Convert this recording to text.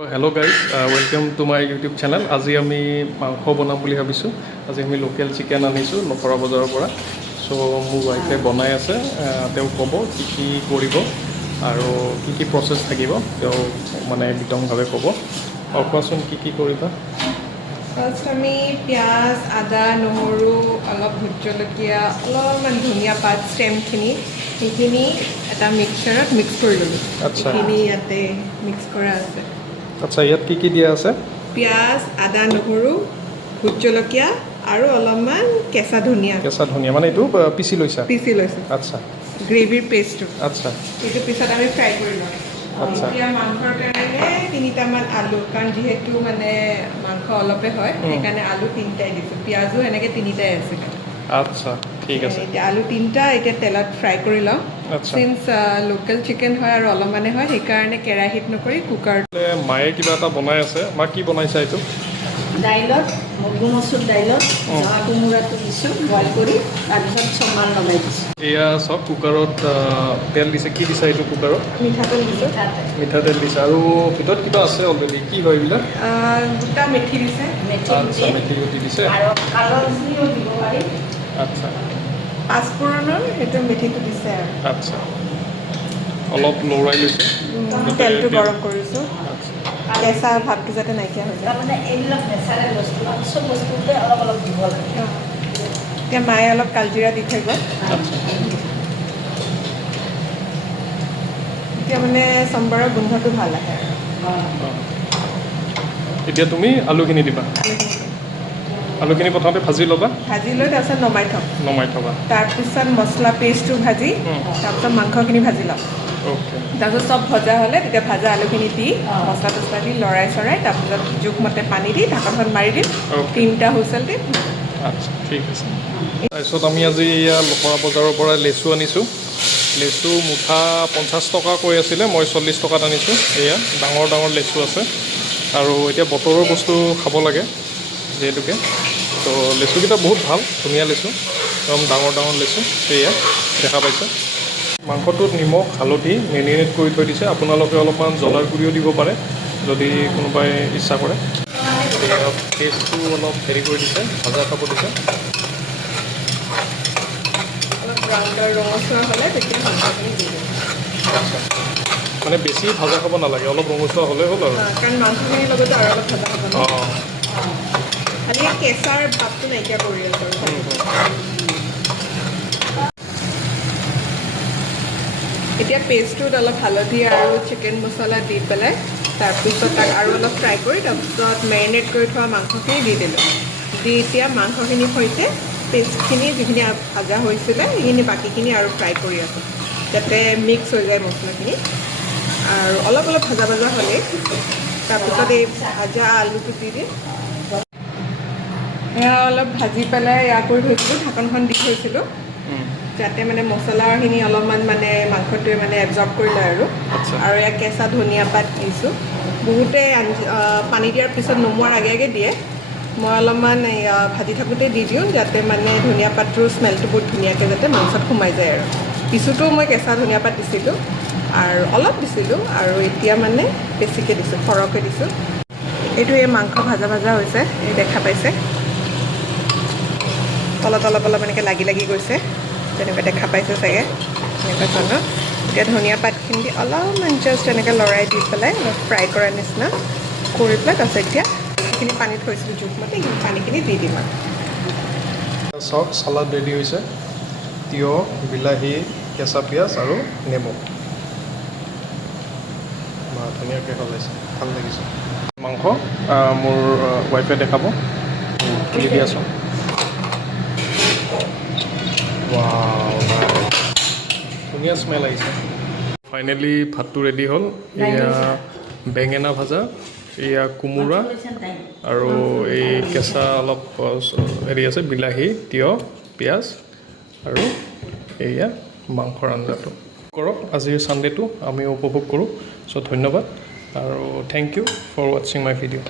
Hello' guys welcome to my YouTube channel. আজি আমি মাংস বনাম বুলি ভাবিছোঁ। আজি আমি লোকেল চিকেন আনিছোঁ নকৰা বজাৰৰ পৰা। চ' মোৰ ৱাইফে বনাই আছে। তেওঁ ক'ব কি কৰিব আৰু কি প্ৰচেছ থাকিব, তেওঁ মানে বিতংভাৱে ক'ব। আৰু কোৱাচোন কি কৰিবা? ফাৰ্ষ্ট আমি পিঁয়াজ, আদা, নহৰু, অলপ ভোট জলকীয়া, অলপমান ধনিয়া পাত, ষ্টেমখিনি সেইখিনি এটা মিক্সাৰত মিক্স কৰি ল'লোঁ। আচ্ছা। সেইখিনি ইয়াতে মিক্স কৰা আছে। আচ্ছা, ইয়াত কি দিয়া আছে? পিঁয়াজ, আদা, নহৰু, ভোট জলকীয়া আৰু অলপমান কেঁচা ধনিয়া মানে এইটো পিচি লৈছা? পিচি লৈছোঁ। আচ্ছা। গ্ৰেভিৰ পেষ্টটো। আচ্ছা। সেইটো পিছত আমি ফ্ৰাই কৰি ল'ম। আচ্ছা। এতিয়া মাংসৰ কাৰণে 3টামান আলু, কাৰণ যিহেতু মানে মাংস অলপে হয় সেইকাৰণে আলু 3টাই দিছোঁ। পিঁয়াজো এনেকৈ 3টাই আছে। আচ্ছা, ঠিক আছে। এতিয়া আলু 3টা এতিয়া তেলত ফ্ৰাই কৰি ল'ম। আচ্ছা। চিন্স লোকেল চিকেন হয় আৰু অলপমানে হয়, সেইকাৰণে কেৰাহীত নকৰি কুকাৰত। মায়ে কিবা এটা বনাই আছে। মা কি বনাইছা এইটো? দাইলত মগু মচুৰ দাইলত জহা কোমোৰাটো দিছোঁ বইল কৰি, তাৰপিছত চম্ভাৰ লগাই দিছোঁ। এয়া চব কুকাৰত তেল দিছে। কি দিছা এইটো কুকাৰত? মিঠাতেল দিছোঁ। মিঠাতেল দিছে আৰু ভিতৰত কিবা আছে অলৰেডি। কি হয় এইবিলাক? গোটা মেথি দিছে। আচ্ছা, মেথি গুটি দিছে। আৰু কালৰ জিৰাও দিব পাৰি। আচ্ছা। পাঁচফোৰণৰ সেইটো মেথিটো দিছে আৰু। আচ্ছা, অলপ লৰাই লৈছে। তেলটো গৰম কৰিছোঁ, আচ্ছা। কেঁচা ভাৱটো যাতে নাইকিয়া হৈ যায়। তাৰমানে এইবিলাক নেচাৰেল বস্তু, চব বস্তুতে অলপ অলপ দিব লাগে। এতিয়া মায়ে অলপ কালজিৰা দি থৈ গ'ল। আচ্ছা। এতিয়া মানে চম্বাৰৰ গোন্ধটো ভাল আহে আৰু। এতিয়া তুমি আলুখিনি দিবা। আলুখিনি প্ৰথমতে ভাজি ল'বা। ভাজি লৈ তাৰপিছত নমাই থবা। তাৰপিছত মছলা পেষ্টটো ভাজি, তাৰপিছত মাংসখিনি ভাজি ল'ম। অ'কে। তাৰপিছত চব ভজা হ'লে তেতিয়া ভাজা আলুখিনি দি মছলা টছলা দি লৰাই চৰাই, তাৰপিছত জোখমতে পানী দি ঢাকনখন মাৰি দিম। 3টা হুইচেল দিম। আচ্ছা, ঠিক আছে। তাৰপিছত আমি আজি এয়া লখৰা বজাৰৰ পৰা লেচু আনিছোঁ। লেচু মুঠা 50 টকা কৈ আছিলে, মই 40 টকাত আনিছোঁ। এয়া ডাঙৰ ডাঙৰ লেচু আছে আৰু এতিয়া বতৰৰ বস্তু খাব লাগে যিহেতুকে। তো লেচুকেইটা বহুত ভাল, ধুনীয়া লেচু, একদম ডাঙৰ ডাঙৰ লেচু। সেয়া দেখা পাইছে। মাংসটোত নিমখ হালধি মেৰিনেট কৰি থৈ দিছে। আপোনালোকে অলপমান জ্বলাৰ গুড়িও দিব পাৰে যদি কোনোবাই ইচ্ছা কৰে। পেষ্টটো অলপ হেৰি কৰি দিছে, ভাজা খাব দিছে। অলপ ব্ৰাউন ৰঙচুৱা হ'লে তেতিয়া মাংসখিনি দি দিম। আচ্ছা, মানে বেছি ভাজা খাব নালাগে, অলপ ৰঙচুৱা হ'লেই হ'ল আৰু। কাৰণ মাংসখিনিৰ লগতে আৰু অলপ ভাজা হ'ব ন। অঁ। খালি কেঁচাৰ ভাৱটো নাইকিয়া কৰি আছোঁ আৰু। এতিয়া পেষ্টটোত অলপ হালধি আৰু চিকেন মছলা দি পেলাই তাৰপিছত তাক আৰু অলপ ফ্ৰাই কৰি তাৰপিছত মেৰিনেট কৰি থোৱা মাংসখিনি দি দিলোঁ। দি এতিয়া মাংসখিনিৰ সৈতে পেষ্টখিনি যিখিনি ভাজা হৈছিলে সেইখিনি বাকীখিনি আৰু ফ্ৰাই কৰি আছোঁ যাতে মিক্স হৈ যায় মছলাখিনি। আৰু অলপ অলপ ভাজা ভাজা হ'লেই তাৰপিছত এই ভাজা আলুটো দি দিম। এয়া অলপ ভাজি পেলাই এয়া কৰি থৈছিলোঁ, ঢাকনখন দি থৈছিলোঁ যাতে মানে মছলাখিনি অলপমান মানে মাংসটোৱে মানে এবজৰ্ব কৰি লয় আৰু। আৰু ইয়াত কেঁচা ধনিয়া পাত দিছোঁ। বহুতে পানী দিয়াৰ পিছত নমোৱাৰ আগে আগে দিয়ে, মই অলপমান ভাজি থাকোঁতে দি দিওঁ যাতে মানে ধনিয়া পাতটোৰ স্মেলটো বহুত ধুনীয়াকৈ যাতে মাংসত সোমাই যায় আৰু। পিছতো মই কেঁচা ধনিয়া পাত দিছিলোঁ আৰু অলপ দিছিলোঁ আৰু এতিয়া মানে বেছিকৈ দিছোঁ, সৰহকৈ দিছোঁ। এইটো এই মাংস ভাজা ভাজা হৈছে, এই দেখা পাইছে তলত অলপ অলপ এনেকৈ লাগি লাগি গৈছে, তেনেকৈ দেখা পাইছে চাগে এনেকুৱা ধৰণৰ। এতিয়া ধনিয়া পাতখিনি দি অলপমান জাষ্ট এনেকৈ লৰাই দি পেলাই অলপ ফ্ৰাই কৰাৰ নিচিনা কৰি পেলাই তাৰপিছত এতিয়া যিখিনি পানী থৈছিলোঁ জোখমতে সেইখিনি পানীখিনি দি দিম আৰু। চাওক, চালাড ৰেডি হৈছে। তিয়ঁহ, বিলাহী, কেঁচা পিঁয়াজ আৰু নেমু। ধুনীয়াকৈ সজাইছে, ভাল লাগিছে। মাংস মোৰ ৱাইফে দেখাব, খুলি দিয়াচোন। ধুনীয়া স্মেল আহিছে। ফাইনেলি ভাতটো ৰেডি হ'ল। এয়া বেঙেনা ভাজা, এয়া কোমোৰা আৰু এই কেঁচা অলপ হেৰি আছে বিলাহী, তিয়ঁহ, পিঁয়াজ আৰু এয়া মাংসৰ আঞ্জাটো। কৰক আজিৰ ছানডে'টো আমিও উপভোগ কৰোঁ। চ' ধন্যবাদ আৰু থেংক ইউ ফৰ ৱাটছিং মাই ভিডিঅ'।